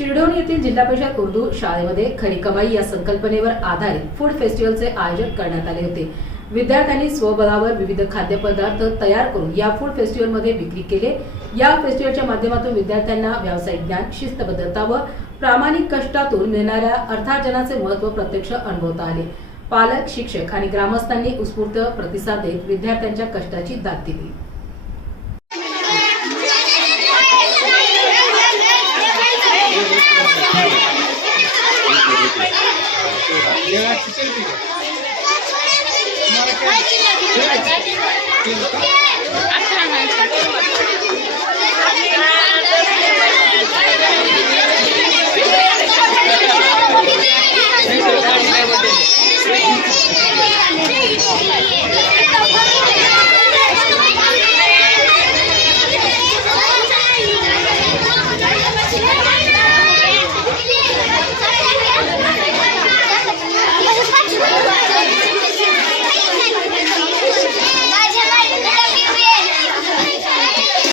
शिरडोन येथील जिल्हा परिषद उर्दू शाळेमध्ये खरी कमाई या संकल्पनेवर आधारित फूड फेस्टिवलचे आयोजन करण्यात आले होते। विद्यार्थ्यांनी स्वबळावर विविध खाद्यपदार्थ तयार करून या फूड फेस्टिवलमध्ये विक्री केले। या फेस्टिवलच्या माध्यमातून विद्यार्थ्यांना व्यावसायिक ज्ञान, शिस्तबद्धता व प्रामाणिक कष्टातून मिळणाऱ्या अर्थार्जनाचे महत्त्व प्रत्यक्ष अनुभवता आले। पालक, शिक्षक आणि ग्रामस्थांनी उत्स्फूर्त प्रतिसाद देत विद्यार्थ्यांच्या कष्टाची दाद दिली। अच्छा